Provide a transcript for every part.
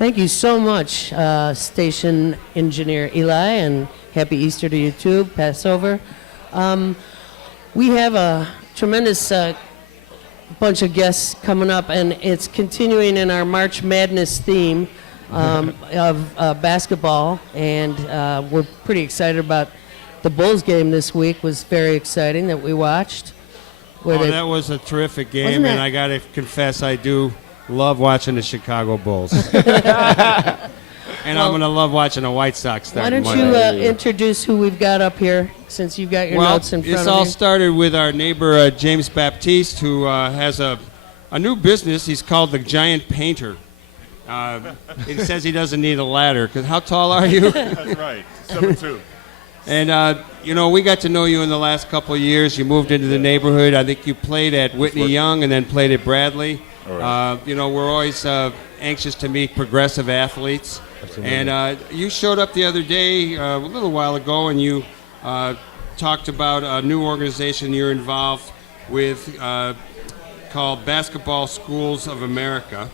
Thank you so much, station engineer Eli, and happy Easter to you too, Passover. We have a tremendous bunch of guests coming up, and it's continuing in our March Madness theme of basketball, and we're pretty excited about the Bulls game this week. It was very exciting that we watched. That was a terrific game, and I got to confess, I do love watching the Chicago Bulls. And I'm going to love watching the White Sox. Why don't you introduce who we've got up here, since you've got your notes in front of you? This all started with our neighbor, James Baptiste, who has a new business. He's called the Giant Painter. He says he doesn't need a ladder, because how tall are you? That's right, 7'2". And, we got to know you in the last couple of years. You moved into the neighborhood. I think you played at Whitney Young and then played at Bradley. Right. We're always anxious to meet progressive athletes. Absolutely. And you showed up the other day, a little while ago, and you talked about a new organization you're involved with called Basketball Schools of America.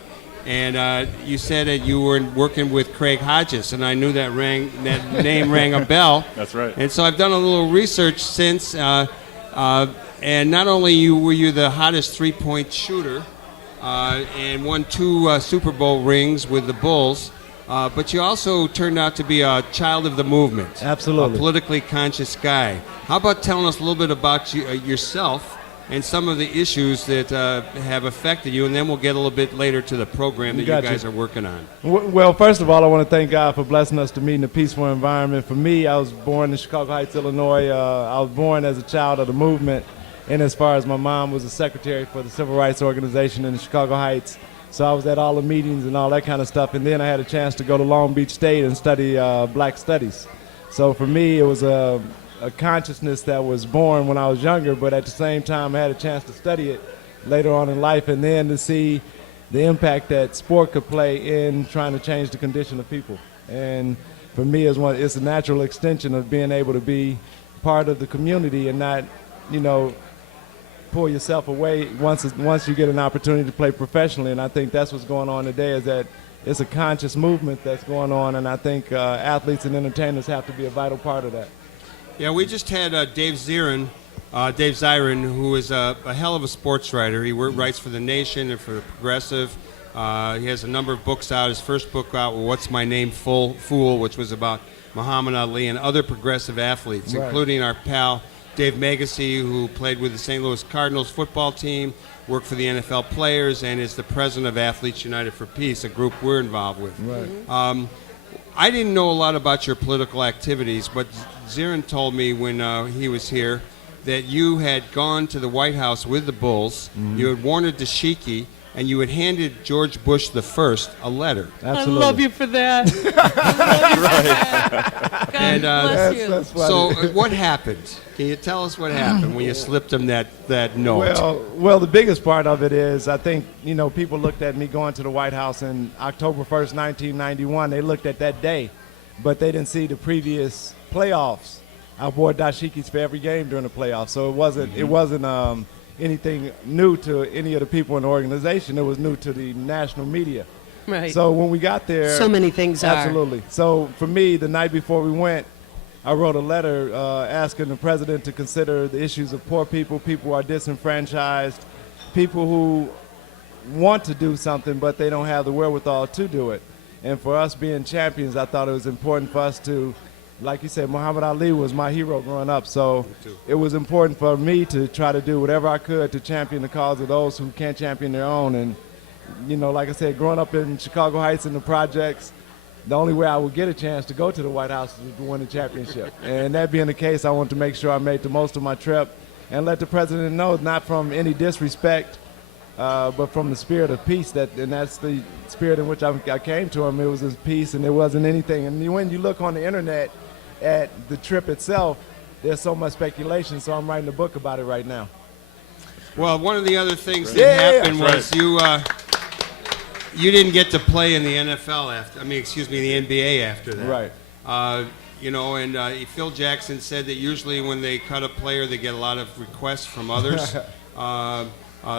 And you said that you were working with Craig Hodges, and I knew that name rang a bell. That's right. And so I've done a little research since, and not only were you the hottest three-point shooter and won 2 Super Bowl rings with the Bulls, but you also turned out to be a child of the movement. Absolutely. A politically conscious guy. How about telling us a little bit about yourself and some of the issues that have affected you, and then we'll get a little bit later to the program that you guys are working on. Well, first of all, I want to thank God for blessing us to meet in a peaceful environment. For me, I was born in Chicago Heights, Illinois. I was born as a child of the movement, and as far as my mom was a secretary for the Civil Rights Organization in Chicago Heights, so I was at all the meetings and all that kind of stuff, and then I had a chance to go to Long Beach State and study black studies. So for me, it was a consciousness that was born when I was younger, but at the same time I had a chance to study it later on in life, and then to see the impact that sport could play in trying to change the condition of people. And for me, it's a natural extension of being able to be part of the community and not, pull yourself away once you get an opportunity to play professionally. And I think that's what's going on today, is that it's a conscious movement that's going on, and I think athletes and entertainers have to be a vital part of that. Yeah, we just had Dave Zirin, who is a hell of a sports writer. He writes for The Nation and for The Progressive. He has a number of books out. His first book out, What's My Name, Fool, which was about Muhammad Ali and other progressive athletes, right, including our pal Dave Megacy, who played with the St. Louis Cardinals football team, worked for the NFL players, and is the president of Athletes United for Peace, a group we're involved with. Right. I didn't know a lot about your political activities, but Zirin told me when he was here that you had gone to the White House with the Bulls, you had worn a dashiki, and you had handed George Bush the First a letter. Absolutely. I love you for that. God And, bless you. That's funny. So what happened? Can you tell us what happened when you slipped him that note? Well, the biggest part of it is I think, people looked at me going to the White House in October 1st, 1991. They looked at that day, but they didn't see the previous playoffs. I wore dashikis for every game during the playoffs, so it wasn't anything new to any of the people in the organization. It was new to the national media. Right. So when we got there, So many things are. absolutely. So for me, the night before we went, I wrote a letter asking the president to consider the issues of poor people who are disenfranchised, people who want to do something but they don't have the wherewithal to do it. And for us being champions, I thought it was important for us to, like you said, Muhammad Ali was my hero growing up, so it was important for me to try to do whatever I could to champion the cause of those who can't champion their own. And, like I said, growing up in Chicago Heights in the projects, the only way I would get a chance to go to the White House was to win a championship. And that being the case, I wanted to make sure I made the most of my trip and let the president know, not from any disrespect, but from the spirit of peace, and that's the spirit in which I came to him. It was his peace, and it wasn't anything. And when you look on the internet at the trip itself, there's so much speculation, so I'm writing a book about it right now. Well, one of the other things that happened was right. you didn't get to play in the NFL the NBA after that. Right. And Phil Jackson said that usually when they cut a player, they get a lot of requests from others.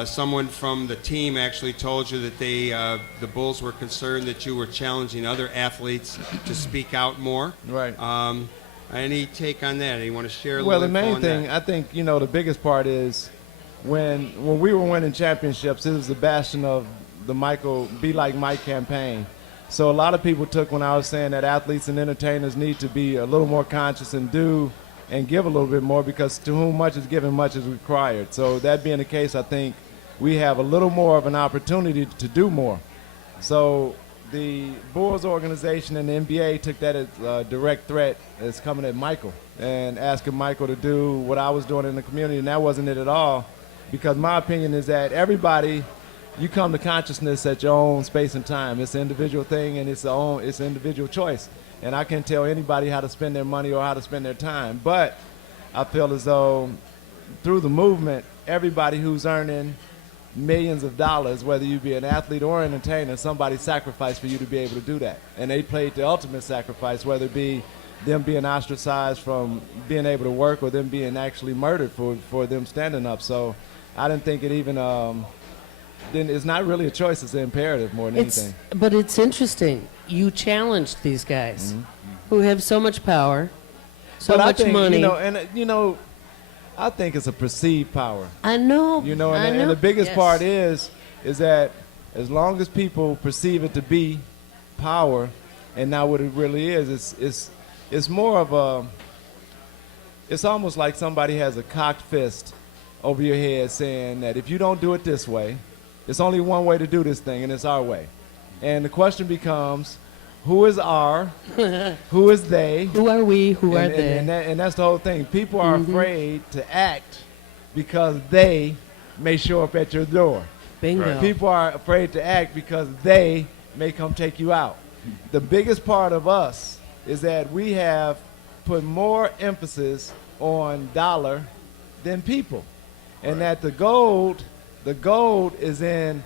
someone from the team actually told you that the Bulls were concerned that you were challenging other athletes to speak out more. Right. Any take on that? You want to share a Well, little the info main on thing, that? I think, the biggest part is when we were winning championships, it was the bastion of the Be Like Mike campaign. So a lot of people took when I was saying that athletes and entertainers need to be a little more conscious and do and give a little bit more, because to whom much is given, much is required. So that being the case, I think we have a little more of an opportunity to do more. So the Bulls organization and the NBA took that as a direct threat as coming at Michael and asking Michael to do what I was doing in the community, and that wasn't it at all, because my opinion is that everybody, you come to consciousness at your own space and time. It's an individual thing, and it's an individual choice. And I can't tell anybody how to spend their money or how to spend their time. But I feel as though through the movement, everybody who's earning millions of dollars, whether you be an athlete or an entertainer, somebody sacrificed for you to be able to do that. And they played the ultimate sacrifice, whether it be them being ostracized from being able to work or them being actually murdered for them standing up. So I didn't think it even, then it's not really a choice, it's an imperative more than anything. But it's interesting. You challenged these guys who have so much power, so But much I think, money. I think it's a perceived power. I know. And the biggest Yes. part is that as long as people perceive it to be power and not what it really is, it's more of a, it's almost like somebody has a cocked fist over your head saying that if you don't do it this way, it's only one way to do this thing, and it's our way. And the question becomes, who is our, who is they? Who are we? Who are they? And that's the whole thing. People are afraid to act because they may show up at your door. Bingo. Right. People are afraid to act because they may come take you out. The biggest part of us is that we have put more emphasis on dollar than people. And that the gold is in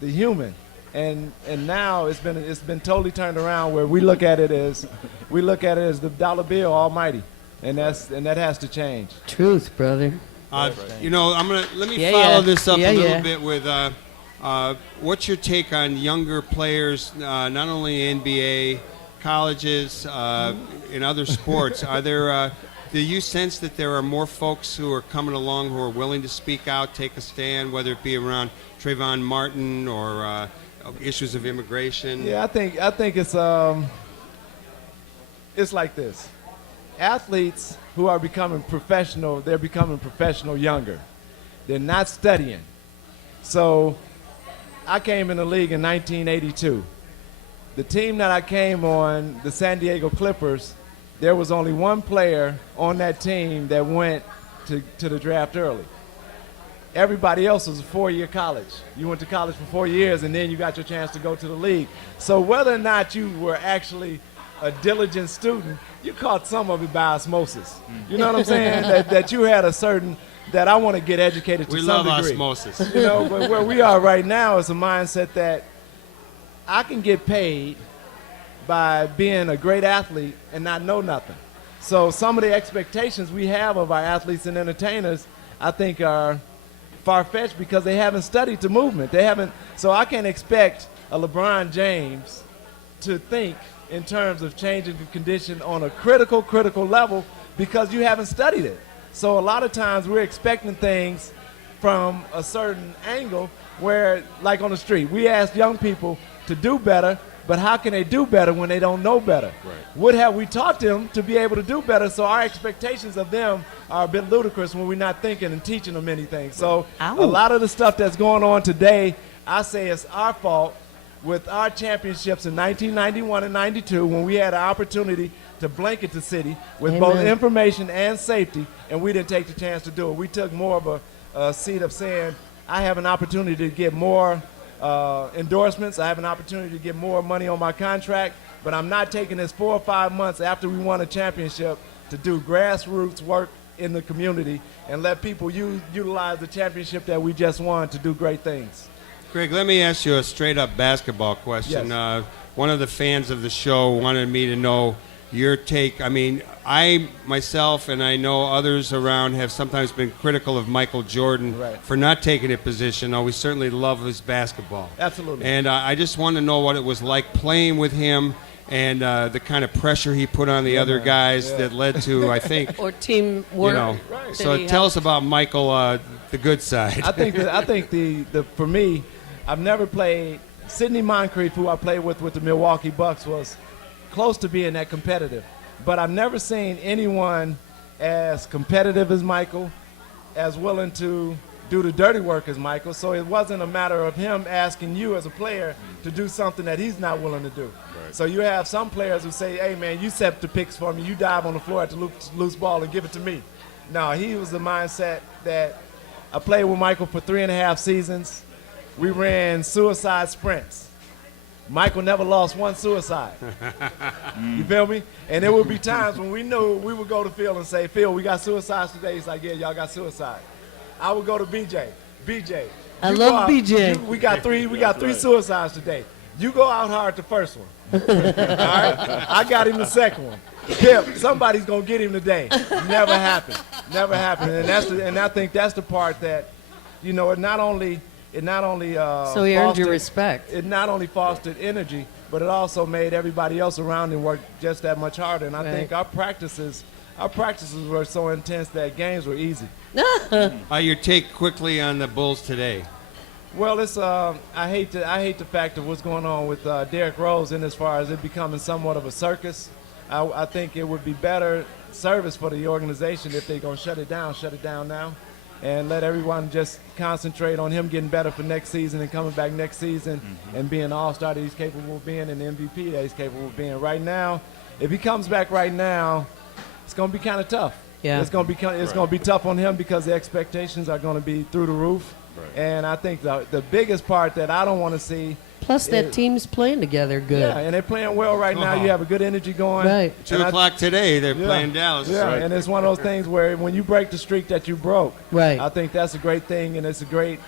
the human. And now it's been totally turned around where we look at it as the dollar bill almighty. And that has to change. Truth, brother. Let me follow this up a little bit with what's your take on younger players, not only NBA, colleges, in other sports? Do you sense that there are more folks who are coming along who are willing to speak out, take a stand, whether it be around Trayvon Martin or issues of immigration? Yeah, I think it's like this. Athletes who are becoming professional, they're becoming professional younger. They're not studying. So I came in the league in 1982. The team that I came on, the San Diego Clippers, there was only one player on that team that went to the draft early. Everybody else was a 4-year college. You went to college for 4 years, and then you got your chance to go to the league. So whether or not you were actually a diligent student, you caught some of it by osmosis. You know what I'm saying? that you had a certain, that I want to get educated to some degree. We love osmosis. But where we are right now is a mindset that I can get paid by being a great athlete and not know nothing. So some of the expectations we have of our athletes and entertainers, I think, are far-fetched because they haven't studied the movement. So I can't expect a LeBron James to think in terms of changing the condition on a critical level because you haven't studied it. So a lot of times we're expecting things from a certain angle where, like on the street, we ask young people to do better, but how can they do better when they don't know better? Right. What have we taught them to be able to do better? So our expectations of them are a bit ludicrous when we're not thinking and teaching them anything. So a lot of the stuff that's going on today, I say it's our fault with our championships in 1991 and 92 when we had an opportunity to blanket the city with both information and safety, and we didn't take the chance to do it. We took more of a seat of saying, I have an opportunity to get more endorsements. I have an opportunity to get more money on my contract, but I'm not taking this 4 or 5 months after we won a championship to do grassroots work in the community and let people utilize the championship that we just won to do great things. Craig, let me ask you a straight-up basketball question. Yes. One of the fans of the show wanted me to know your take. I mean, I myself and I know others around have sometimes been critical of Michael Jordan Right. for not taking a position. Oh, we certainly love his basketball. Absolutely. And I just want to know what it was like playing with him and the kind of pressure he put on the other man. guys Yeah. that led to, I think, Or team work. Right. So tell us about Michael, the good side. I think the for me, I've never played Sidney Moncrief, who I played with the Milwaukee Bucks, was close to being that competitive. But I've never seen anyone as competitive as Michael, as willing to do the dirty work as Michael. So it wasn't a matter of him asking you as a player to do something that he's not willing to do. Right. So you have some players who say, hey, man, you set the picks for me. You dive on the floor at the loose ball and give it to me. No, he was the mindset that I played with Michael for 3.5 seasons. We ran suicide sprints. Michael never lost one suicide. You feel me? And there would be times when we knew we would go to Phil and say, Phil, we got suicides today. He's like, yeah, y'all got suicide. I would go to BJ. BJ. I you love go out- BJ. we got three suicides today. You go out hard the first one. All right? I got him the second one. Pip, somebody's gonna get him today. Never happened. Never happened. And I think that's the part that, you know, it not only So he earned your fostered- respect. It not only fostered energy, but it also made everybody else around him work just that much harder. And I Right. think our practices were so intense that games were easy. Your take quickly on the Bulls today. Well, it's I hate the fact of what's going on with Derrick Rose in as far as it becoming somewhat of a circus. I think it would be better service for the organization if they're gonna shut it down now, and let everyone just concentrate on him getting better for next season and coming back next season and being the all-star that he's capable of being and the MVP that he's capable of being. Right now, if he comes back right now, it's gonna be kind of tough. Yeah. It's gonna be tough on him because the expectations are gonna be through the roof. Right. And I think the biggest part that I don't want to see, Plus, that team's playing together good. yeah, and they're playing well right now. Uh-huh. You have a good energy going. Right. 2 And I- o'clock today, they're Yeah. playing Dallas. Yeah, Right. and it's one of those things where when you break the streak that you broke, Right. I think that's a great thing, and it's great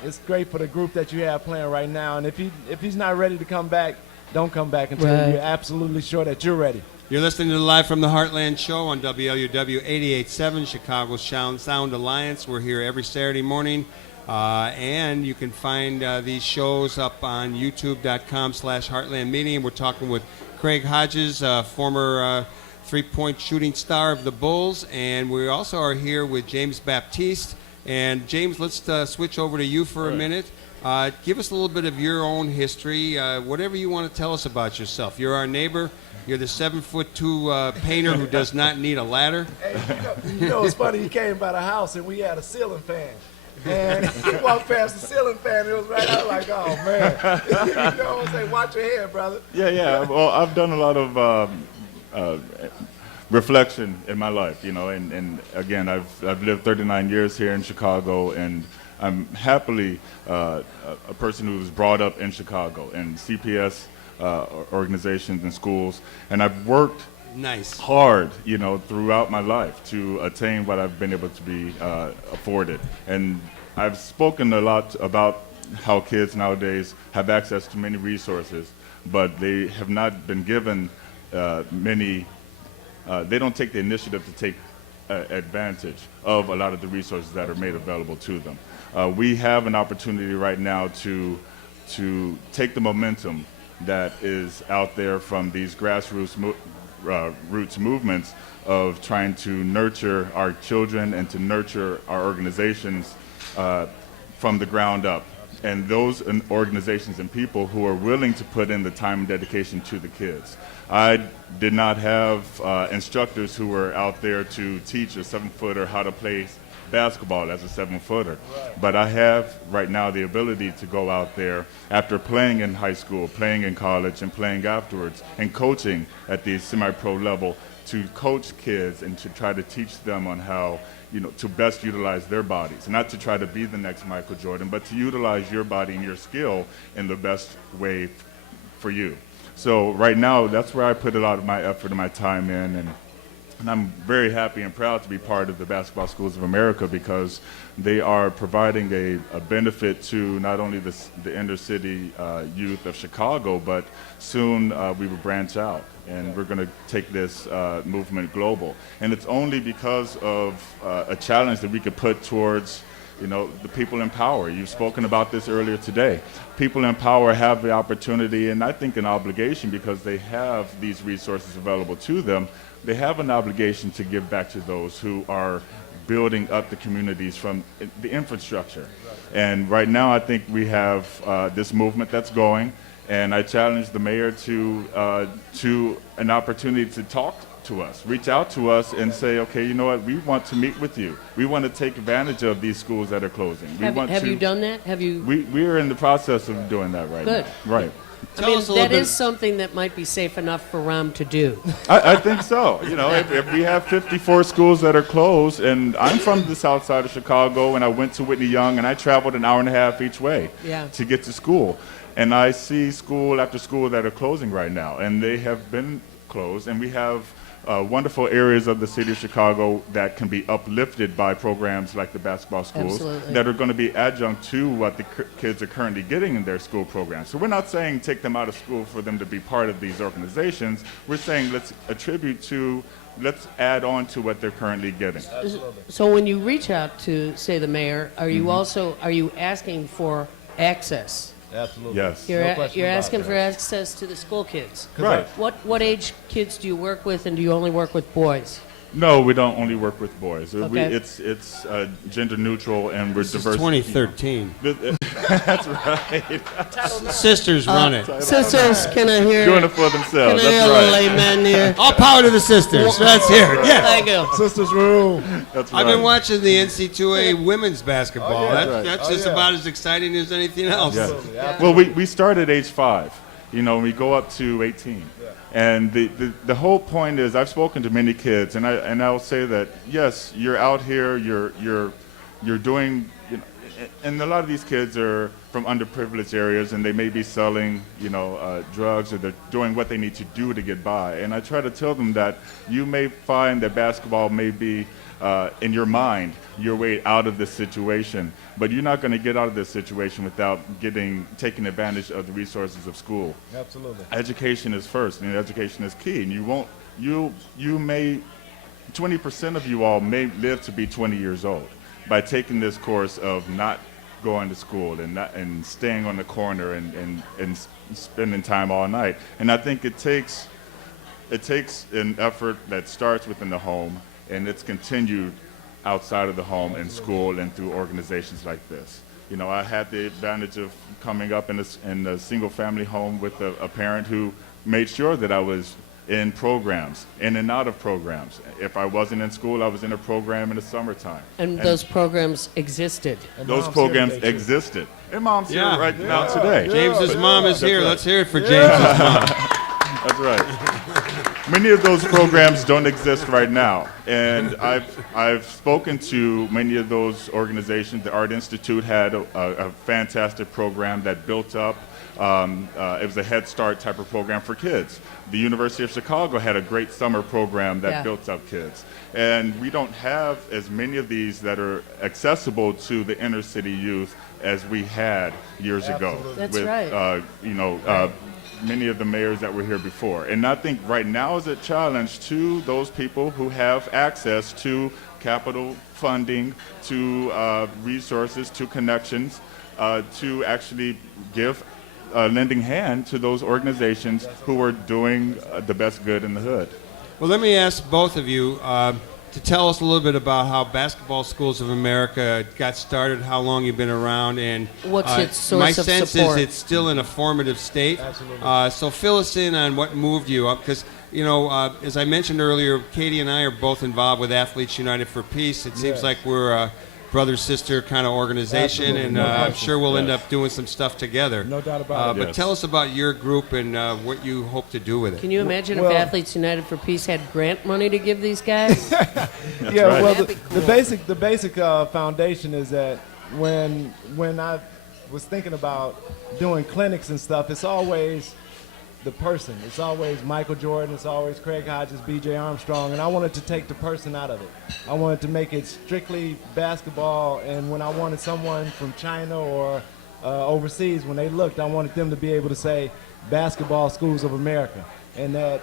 for the group that you have playing right now. And if he's not ready to come back, don't come back until Right. you're absolutely sure that you're ready. You're listening to Live from the Heartland show on WLUW 88.7, Chicago's Sound Alliance. We're here every Saturday morning. And you can find these shows up on youtube.com/Heartland Media. We're talking with Craig Hodges, former three-point shooting star of the Bulls. And we also are here with James Baptiste. And James, let's switch over to you for a minute. Give us a little bit of your own history, whatever you want to tell us about yourself. You're our neighbor. You're the 7'2" painter who does not need a ladder. Hey, you know it's funny. He came by the house and we had a ceiling fan. And he walked past the ceiling fan, and it was right out like, oh, man. You know what I'm saying? Watch your head, brother. Yeah. Well, I've done a lot of reflection in my life, you know, and again, I've lived 39 years here in Chicago, and I'm happily a person who was brought up in Chicago in CPS organizations and schools, and I've worked Nice. hard, you know, throughout my life to attain what I've been able to be afforded. And I've spoken a lot about how kids nowadays have access to many resources, but they have not been given many, they don't take the initiative to take advantage of a lot of the resources that are made available to them. We have an opportunity right now to take the momentum that is out there from these grassroots roots movements of trying to nurture our children and to nurture our organizations from the ground up. And those organizations and people who are willing to put in the time and dedication to the kids. I did not have instructors who were out there to teach a 7-footer how to play basketball as a 7-footer. But I have right now the ability to go out there after playing in high school, playing in college, and playing afterwards, and coaching at the semi-pro level to coach kids and to try to teach them on how, you know, to best utilize their bodies. Not to try to be the next Michael Jordan, but to utilize your body and your skill in the best way for you. So right now, that's where I put a lot of my effort and my time in, And I'm very happy and proud to be part of the Basketball Schools of America because they are providing a benefit to not only the inner city youth of Chicago, but soon we will branch out and we're going to take this movement global. And it's only because of a challenge that we could put towards the people in power. You've spoken about this earlier today. People in power have the opportunity and I think an obligation because they have these resources available to them. They have an obligation to give back to those who are building up the communities from the infrastructure. And right now I think we have this movement that's going, and I challenge the mayor to an opportunity to talk to us, reach out to us and say, okay, you know what, we want to meet with you. We want to take advantage of these schools that are closing. Have you done that? Have you? We are in the process of doing that right Good. now. Right. I mean, that is something that might be safe enough for Ram to do. I think so. If we have 54 schools that are closed, and I'm from the south side of Chicago, and I went to Whitney Young, and I traveled an hour and a half each way to get to school. And I see school after school that are closing right now, and they have been closed, and we have wonderful areas of the city of Chicago that can be uplifted by programs like the basketball schools. Absolutely. That are going to be adjunct to what the kids are currently getting in their school programs. So we're not saying take them out of school for them to be part of these organizations. We're saying let's add on to what they're currently getting. So when you reach out to, say, the mayor, are you are you asking for access? Absolutely. Yes. You're asking for access to the school kids. Right. What age kids do you work with, and do you only work with boys? No, we don't only work with boys. Okay. It's gender neutral and we're This diverse. is 2013. That's right. Sisters run it. Sisters, can I hear? Doing it for Can themselves. I hear a That's little right. amen here? All power to the sisters. Let's hear it. Yes. Thank you. Sisters rule. That's right. I've been watching the NC2A women's basketball. yeah. Right. That's just about as exciting as anything else. Yeah. Absolutely. Well, we start at age 5. We go up to 18. And the whole point is, I've spoken to many kids, and I'll say that yes, you're out here, you're doing, and a lot of these kids are from underprivileged areas, and they may be selling, drugs, or they're doing what they need to do to get by. And I try to tell them that you may find that basketball may be in your mind your way out of this situation, but you're not going to get out of this situation without taking advantage of the resources of school. Absolutely. Education is first, and education is key. And you may 20% of you all may live to be 20 years old by taking this course of not going to school and staying on the corner and spending time all night. And I think it takes an effort that starts within the home, and it's continued outside of the home and school and through organizations like this. I had the advantage of coming up in a single family home with a parent who made sure that I was in programs, in and out of programs. If I wasn't in school, I was in a program in the summertime. And those programs existed. Those programs existed. And Mom's here right now today. James's mom is here. right. Let's hear it for James's mom. That's right. Many of those programs don't exist right now, and I've spoken to many of those organizations. The Art Institute had a fantastic program that built up. It was a Head Start type of program for kids. The University of Chicago had a great summer program that built up kids. And we don't have as many of these that are accessible to the inner city youth as we had years ago. That's with, right. many of the mayors that were here before. And I think right now is a challenge to those people who have access to capital funding, to resources, to connections, to actually give a lending hand to those organizations who are doing the best good in the hood. Well, let me ask both of you to tell us a little bit about how Basketball Schools of America got started, how long you've been around, and What's its source my of sense support? is it's still in a formative state. Absolutely. So fill us in on what moved you up, because as I mentioned earlier, Katie and I are both involved with Athletes United for Peace. It seems like we're a brother-sister kind of organization, Absolutely. and No I'm question. sure we'll end up doing some stuff together. No doubt about it. But Yes. tell us about your group and what you hope to do with it. Can you imagine Well- if Athletes United for Peace had grant money to give these guys? That's Yeah, right. well, That'd the be cool. basic foundation is that when I was thinking about doing clinics and stuff, it's always the person. It's always Michael Jordan, it's always Craig Hodges, B.J. Armstrong, and I wanted to take the person out of it. I wanted to make it strictly basketball, and when I wanted someone from China or overseas, when they looked, I wanted them to be able to say Basketball Schools of America, and that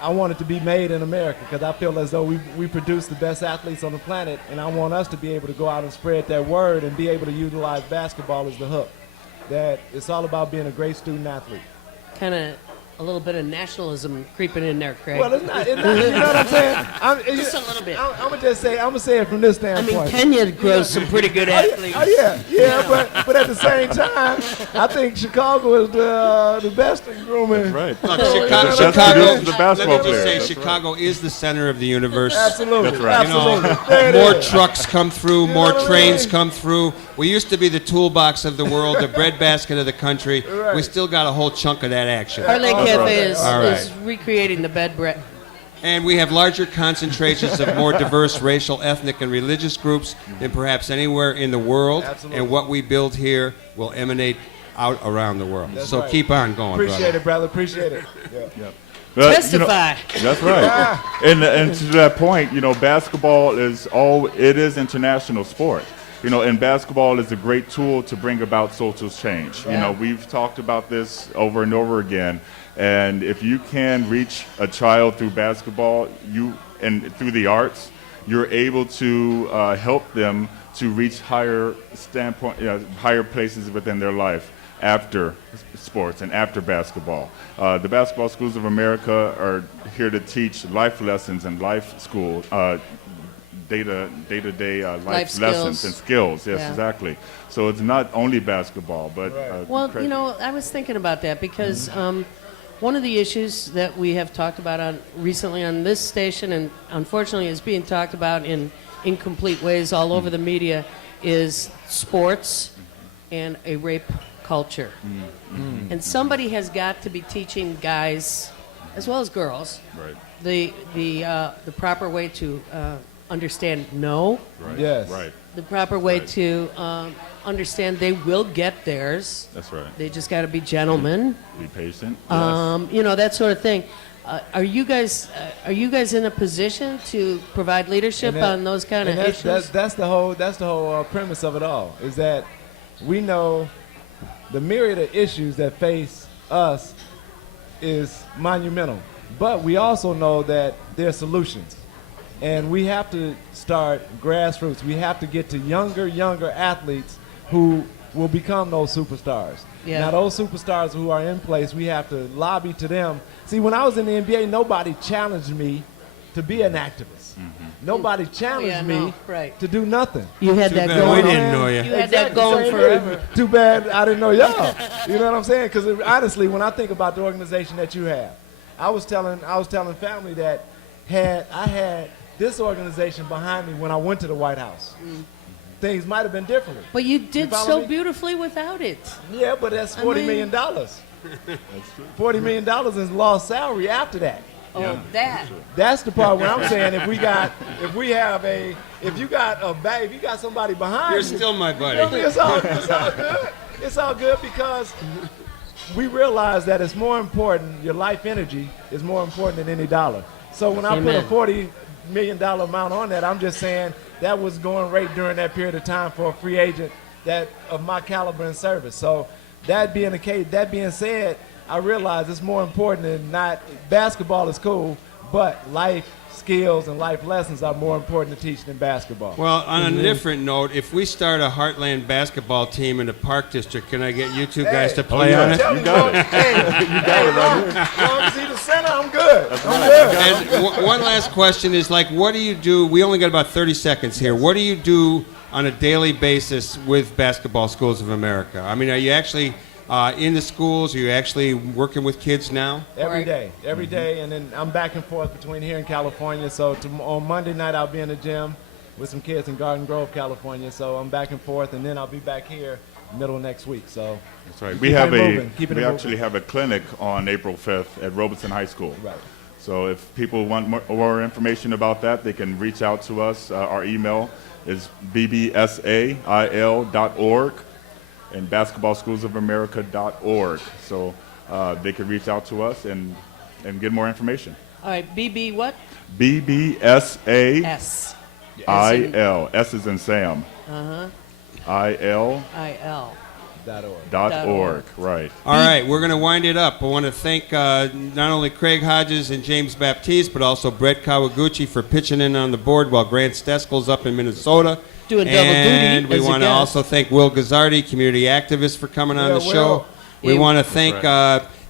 I want it to be made in America, because I feel as though we produce the best athletes on the planet, and I want us to be able to go out and spread that word and be able to utilize basketball as the hook. That it's all about being a great student athlete. Kind of a little bit of nationalism creeping in there, Craig. Well, it's not, you know what I'm saying? Just a little bit. I'm gonna say it from this I standpoint. mean, Kenya grows some pretty good athletes. But at the same time, I think Chicago is the best in grooming. Right. Look, The best Chicago. produces the basketball Let me just say, players. That's Chicago is the center of the universe. Absolutely. That's right. You know, Absolutely. There it more is. trucks come through, more what I trains mean? come through. We used to be the toolbox of the world, the breadbasket of the country. Right. We still got a whole chunk of that action. Heartland All Cafe right. is recreating the bed bread. And we have larger concentrations of more diverse racial, ethnic, and religious groups than perhaps anywhere in the world. Absolutely. And what we build here will emanate out around the world. That's So right. keep on going, Appreciate brother. it, brother. Appreciate it. Yeah. But, you know, Testify. that's right. And to that point, basketball is international sport. And basketball is a great tool to bring about social change. Yeah. We've talked about this over and over again. And if you can reach a child through basketball, and through the arts, you're able to help them to reach higher places within their life after sports and after basketball. The Basketball Schools of America are here to teach life lessons and life school, day-to-day life lessons skills. and skills. Yes, Yeah. exactly. So it's not only basketball, but Well, Craig- I was thinking about that because one of the issues that we have talked about recently on this station, and unfortunately is being talked about in incomplete ways all over the media, is sports and a rape culture. And somebody has got to be teaching guys, as well as girls, Right. the proper way to understand no, Right. Yes. Right. the proper way Right. to understand they will get theirs. That's right. They just got to be gentlemen. Be patient. That sort of thing. Are you guys in a position to provide leadership And that- on those kind of and issues? that's the whole premise of it all, is that we know the myriad of issues that face us is monumental, but we also know that there are solutions, and we have to start grassroots. We have to get to younger athletes who will become those superstars. Yeah. Now those superstars who are in place, we have to lobby to them. See, when I was in the NBA, nobody challenged me to be an activist. Nobody challenged me right. to do nothing. You had Too that bad going. we didn't know you. You had that Exactly, going same forever. here. Too bad I didn't know y'all. You know what I'm saying? Because honestly, when I think about the organization that you have, I was telling family that I had this organization behind me when I went to the White House. Things might have been different. But you did follow so me? beautifully without it. Yeah, but that's $40 million. That's true. $40 million is lost salary after that. Oh, that. That's the part where I'm saying if you got somebody behind You're you, still my buddy. you know, it's all good. It's all good because we realize that it's more important, your life energy is more important than any dollar. So when I put a Amen. $40 million amount on that, I'm just saying that was going right during that period of time for a free agent that of my caliber and service. So that being the case, that being said, I realize it's more important than not. Basketball is cool, but life skills and life lessons are more important to teach than basketball. Well, on a different note, if we start a Heartland basketball team in the Park District, can I get you two guys to play yeah. on it? Tell me, You got bro. it. Hey, as long as he's the center, I'm good. I'm good. And one last question is, what do you do? We only got about 30 seconds here. What do you do on a daily basis with Basketball Schools of America? I mean, are you actually in the schools? Are you actually working with kids now? Every day, and then I'm back and forth between here and California. So on Monday night, I'll be in the gym with some kids in Garden Grove, California. So I'm back and forth, and then I'll be back here middle of next week. So That's right. Keep it We actually moving. have a clinic on April 5th at Robeson High School. Right. So if people want more information about that, they can reach out to us. Our email is bbsail.org and basketballschoolsofamerica.org. So they could reach out to us and get more information. All right, BB what? BBSAIL. S. S is in Sam. IL. IL. .org. Right. All right, we're going to wind it up. I want to thank not only Craig Hodges and James Baptiste, but also Brett Kawaguchi for pitching in on the board while Grant Steskel's up in Minnesota. Doing double duty And we as a want to guest. also thank Will Gazzardi, community activist, for coming on Yeah, the show. We Hey, want to thank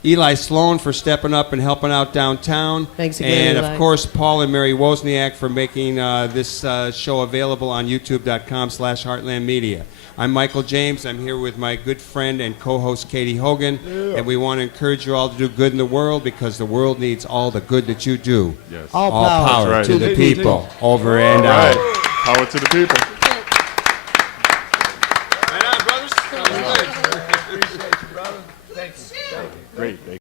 Eli Sloan for stepping up and helping out downtown. Thanks again, And, Eli. of course, Paul and Mary Wozniak for making this show available on youtube.com/Heartland Media. I'm Michael James. I'm here with my good friend and co-host Katie Hogan. And we want to encourage you all to do good in the world because the world needs all the good that you do. Yes. All All power, power right. to the people. Over and All out. right. Power to the people. Right on, brothers. That was good. Appreciate you, brother. Thank you. Great.